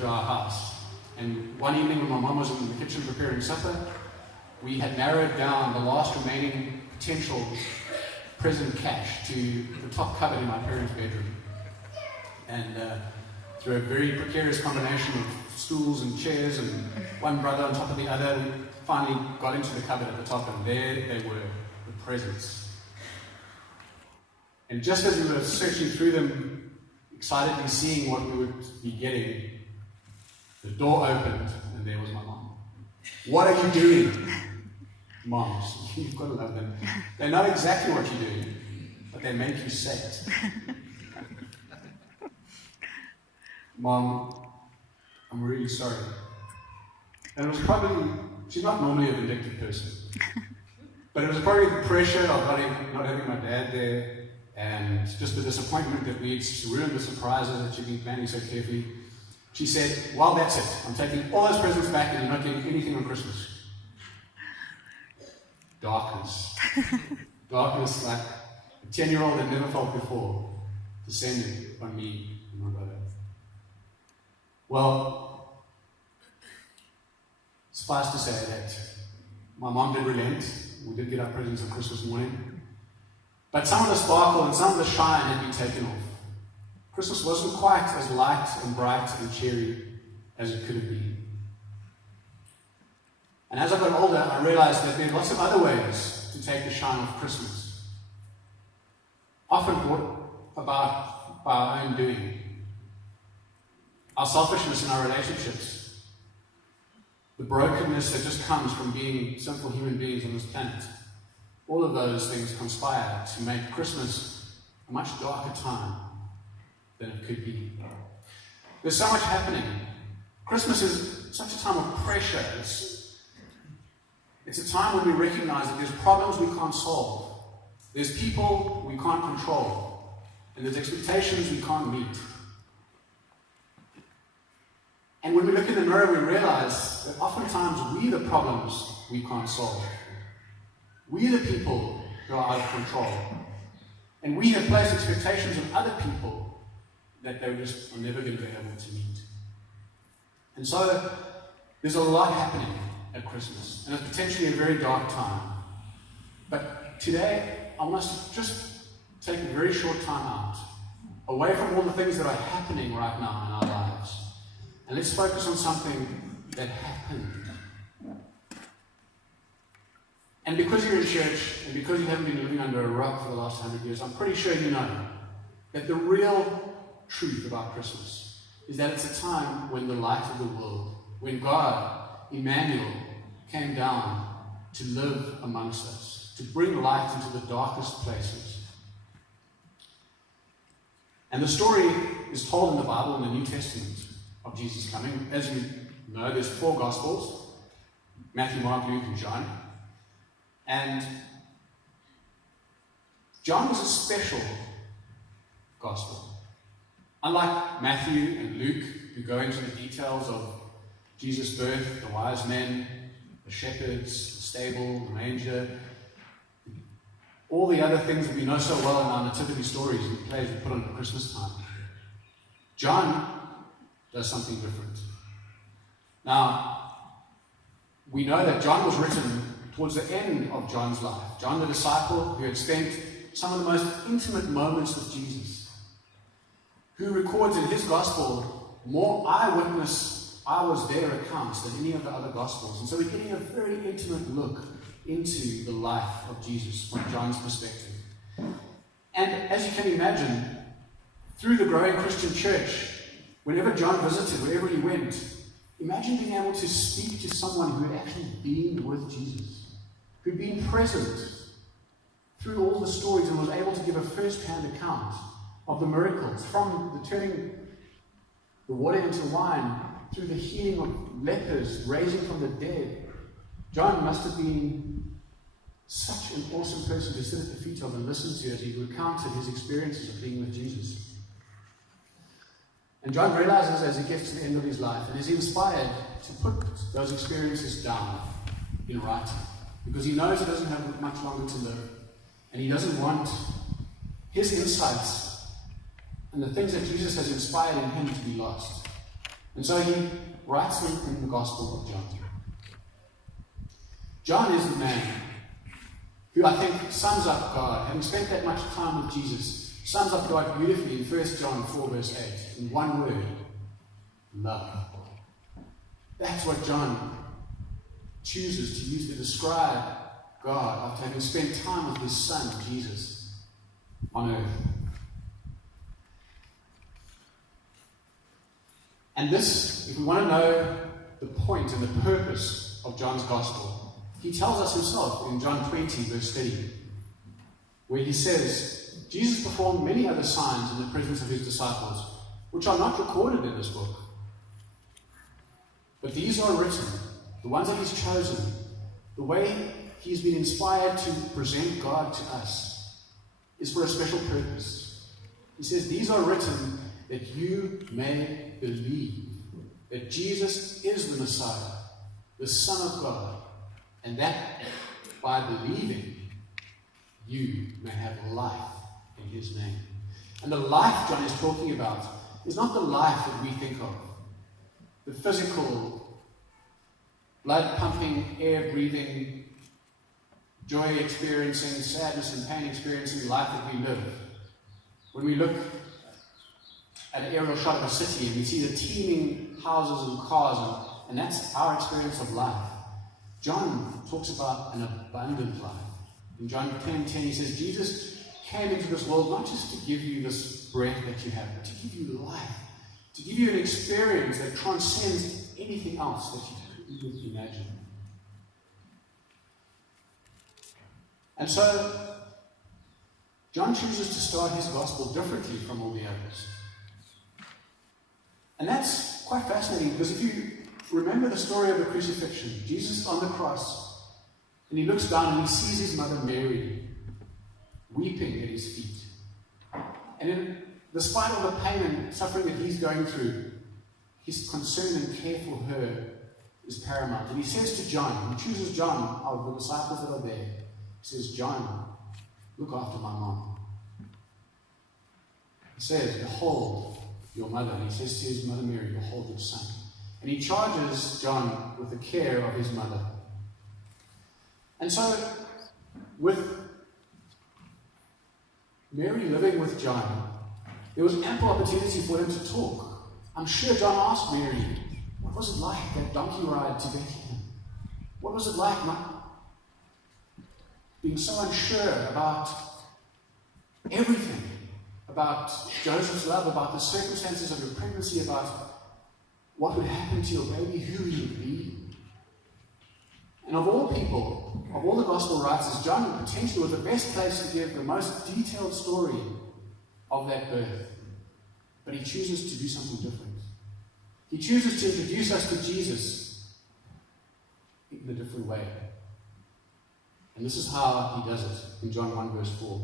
into our house. And one evening when my mom was in the kitchen preparing supper, we had narrowed down the last remaining potential present cache to the top cupboard in my parents' bedroom. And through a very precarious combination of stools and chairs and one brother on top of the other, we finally got into the cupboard at the top, and there they were, the presents. And just as we were searching through them, excitedly seeing what we would be getting, the door opened and there was my mom. "What are you doing?" Moms, you've got to love them. They know exactly what you're doing, but they make you say it. "Mom, I'm really sorry." And it was probably, she's not normally a vindictive person, but it was probably the pressure of not having my dad there, and just the disappointment that we'd ruined the surprises that she'd been planning so carefully. She said, "Well, that's it. I'm taking all those presents back and you're not getting anything on Christmas." Darkness. Darkness like a 10-year-old had never felt before, descended on me and my brother. Well, suffice to say that my mom did relent. We did get our presents on Christmas morning. But some of the sparkle and some of the shine had been taken off. Christmas wasn't quite as light and bright and cheery as it could have been. And as I got older, I realized that there are lots of other ways to take the shine of Christmas, often brought about by our own doing. Our selfishness in our relationships, the brokenness that just comes from being sinful human beings on this planet, all of those things conspire to make Christmas a much darker time than it could be. There's so much happening. Christmas is such a time of pressure. It's a time when we recognize that there's problems we can't solve. There's people we can't control. And there's expectations we can't meet. And when we look in the mirror, we realize that oftentimes we're the problems we can't solve. We're the people who are out of control. And we have placed expectations on other people that they just are never going to be able to meet. And so there's a lot happening at Christmas, and it's potentially a very dark time. But today, I want us to just take a very short time out, away from all the things that are happening right now in our lives, and let's focus on something that happened. And because you're in church, and because you haven't been living under a rock for the last 100 years, I'm pretty sure you know that the real truth about Christmas is that it's a time when the light of the world, when God, Emmanuel, came down to live amongst us, to bring light into the darkest places. And the story is told in the Bible, in the New Testament, of Jesus coming. As you know, there's 4 Gospels: Matthew, Mark, Luke, and John. And John was a special Gospel. Unlike Matthew and Luke, who go into the details of Jesus' birth, the wise men, the shepherds, the stable, the manger, all the other things that we know so well in our nativity stories and plays we put on at Christmas time, John does something different. Now, we know that John was written towards the end of John's life. John, the disciple who had spent some of the most intimate moments with Jesus, who records in his gospel more eyewitness I was there accounts than any of the other Gospels. And so we're getting a very intimate look into the life of Jesus from John's perspective. And as you can imagine, through the growing Christian church, whenever John visited, wherever he went, imagine being able to speak to someone who had actually been with Jesus, who'd been present through all the stories and was able to give a first-hand account of the miracles, from the turning the water into wine, through the healing of lepers, raising from the dead. John must have been such an awesome person to sit at the feet of and listen to as he recounted his experiences of being with Jesus. And John realizes as he gets to the end of his life, and is inspired to put those experiences down in writing, because he knows he doesn't have much longer to live, and he doesn't want his insights and the things that Jesus has inspired in him to be lost. And so he writes them in the Gospel of John. John is the man who I think sums up God, having spent that much time with Jesus, sums up God beautifully in 1 John 4 verse 8, in one word: love. That's what John chooses to use to describe God after having spent time with his Son, Jesus, on earth. And this, if we want to know the point and the purpose of John's Gospel, he tells us himself in John 20, verse 30, where he says, Jesus performed many other signs in the presence of his disciples, which are not recorded in this book. But these are written, the ones that he's chosen, the way he's been inspired to present God to us, is for a special purpose. He says, these are written that you may believe that Jesus is the Messiah, the Son of God, and that by believing you may have life in his name. And the life John is talking about is not the life that we think of, the physical, blood-pumping, air-breathing, joy-experiencing, sadness and pain-experiencing life that we live. When we look at an aerial shot of a city and we see the teeming houses and cars, and that's our experience of life. John talks about an abundant life. In John 10:10 he says, Jesus came into this world not just to give you this breath that you have, but to give you life, to give you an experience that transcends anything else that you could even imagine. And so, John chooses to start his gospel differently from all the others. And that's quite fascinating, because if you remember the story of the crucifixion, Jesus is on the cross, and he looks down and he sees his mother Mary weeping at his feet. And despite all the pain and suffering that he's going through, his concern and care for her is paramount. And he says to John, he chooses John of the disciples that are there, he says, John, look after my mom. He says, behold your mother. And he says to his mother Mary, behold your son. And he charges John with the care of his mother. And so, with Mary living with John, there was ample opportunity for them to talk. I'm sure John asked Mary, what was it like, that donkey ride to Bethlehem? What was it like being so unsure about everything, about Joseph's love, about the circumstances of your pregnancy, about what would happen to your baby, who he would be? And of all people, of all the gospel writers, John potentially was the best place to give the most detailed story of that birth. But he chooses to do something different. He chooses to introduce us to Jesus in a different way. And this is how he does it in John 1 verse 4.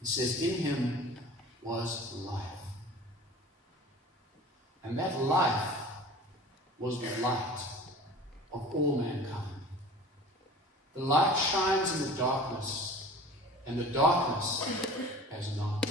He says, in him was life. And that life was the light of all mankind. The light shines in the darkness, and the darkness has not.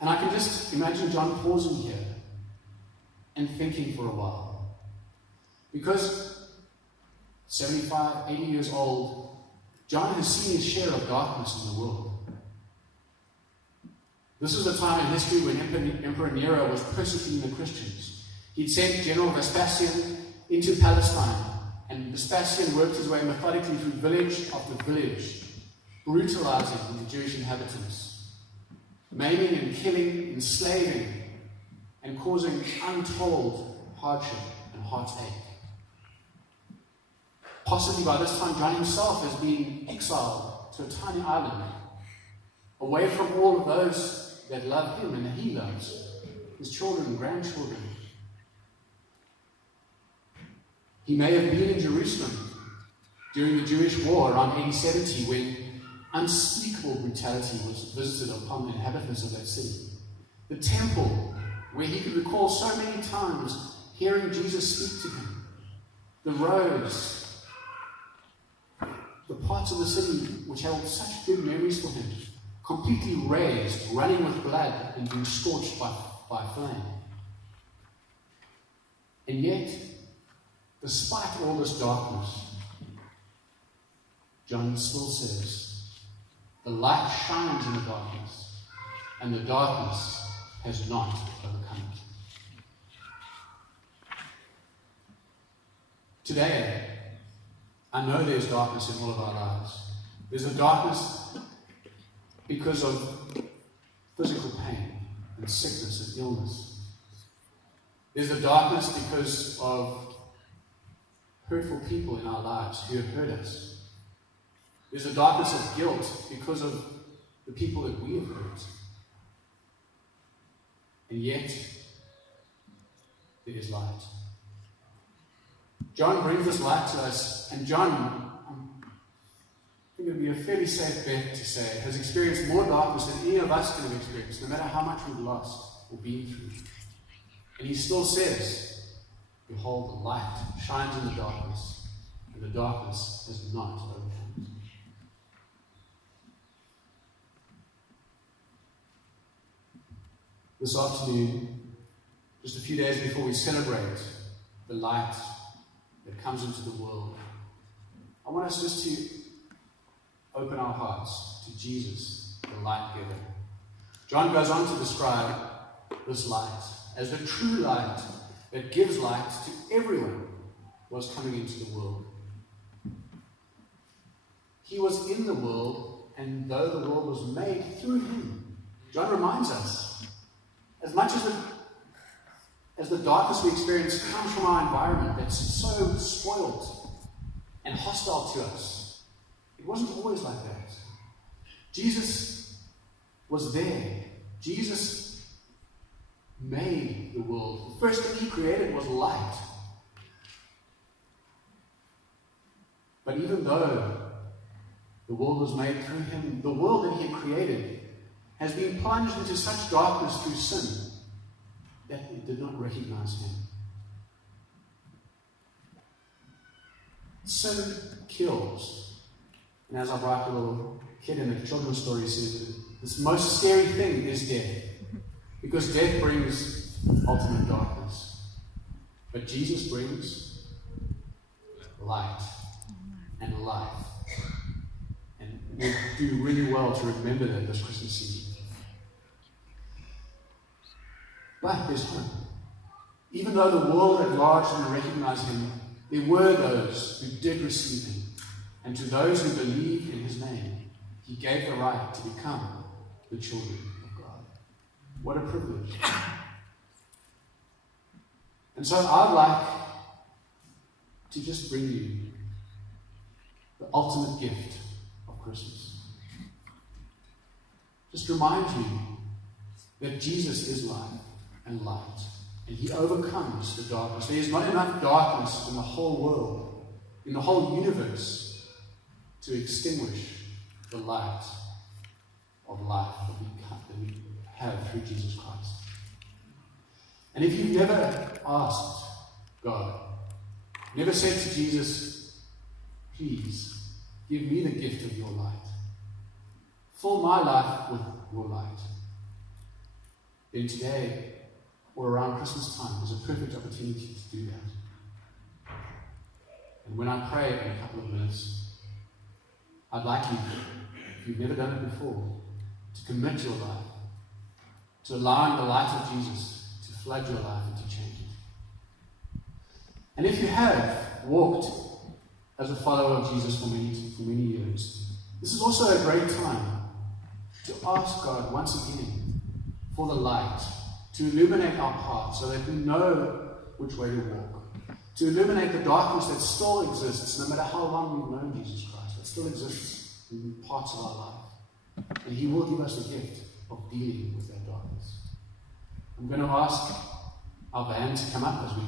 And I can just imagine John pausing here and thinking for a while. Because 75, 80 years old, John has seen his share of darkness in the world. This was a time in history when Emperor Nero was persecuting the Christians. He'd sent General Vespasian into Palestine, and Vespasian worked his way methodically through village after village, brutalizing the Jewish inhabitants, maiming and killing, enslaving, and causing untold hardship and heartache. Possibly by this time, John himself has been exiled to a tiny island, away from all of those that love him and that he loves, his children and grandchildren. He may have been in Jerusalem during the Jewish war around AD 70 when unspeakable brutality was visited upon the inhabitants of that city. The temple, where he could recall so many times hearing Jesus speak to him. The roads, the parts of the city which held such good memories for him, completely razed, running with blood and being scorched by flame. And yet, despite all this darkness, John still says, the light shines in the darkness, and the darkness has not overcome it. Today, I know there's darkness in all of our lives. There's a darkness because of physical pain and sickness and illness. There's a darkness because of hurtful people in our lives who have hurt us. There's a darkness of guilt because of the people that we have hurt. And yet, there is light. John brings this light to us, and John, I think it would be a fairly safe bet to say, has experienced more darkness than any of us can have experienced, no matter how much we've lost or been through. And he still says, behold, the light shines in the darkness, and the darkness has not overcome it. This afternoon, just a few days before we celebrate the light that comes into the world, I want us just to open our hearts to Jesus, the light giver. John goes on to describe this light as the true light that gives light to everyone who was coming into the world. He was in the world, and though the world was made through him, John reminds us, as much as the darkness we experience comes from our environment that's so spoiled and hostile to us, it wasn't always like that. Jesus was there. Jesus made the world. The first thing he created was light. But even though the world was made through him, the world that he had created has been plunged into such darkness through sin that it did not recognize him. Sin kills. And as our bright little kid in the children's story says, this most scary thing is death. Because death brings ultimate darkness. But Jesus brings light and life. And we do really well to remember that this Christmas season. But there's hope. Even though the world at large didn't recognize him, there were those who did receive him. And to those who believed in his name, he gave the right to become the children of God. What a privilege. And so I'd like to just bring you the ultimate gift of Christmas. Just remind you that Jesus is life and light, and he overcomes the darkness. There is not enough darkness in the whole world, in the whole universe, to extinguish the light of life that we have through Jesus Christ. And if you've never asked God, never said to Jesus, please give me the gift of your light, fill my life with your light, then today, or around Christmas time, is a perfect opportunity to do that. And when I pray in a couple of minutes, I'd like you, if you've never done it before, to commit your life to allowing the light of Jesus to flood your life and to change it. And if you have walked as a follower of Jesus for many years, this is also a great time to ask God once again for the light to illuminate our path so that we know which way to walk, to illuminate the darkness that still exists, no matter how long we've known Jesus Christ, that still exists in parts of our life. And he will give us the gift of dealing with that darkness. I'm going to ask our band to come up as we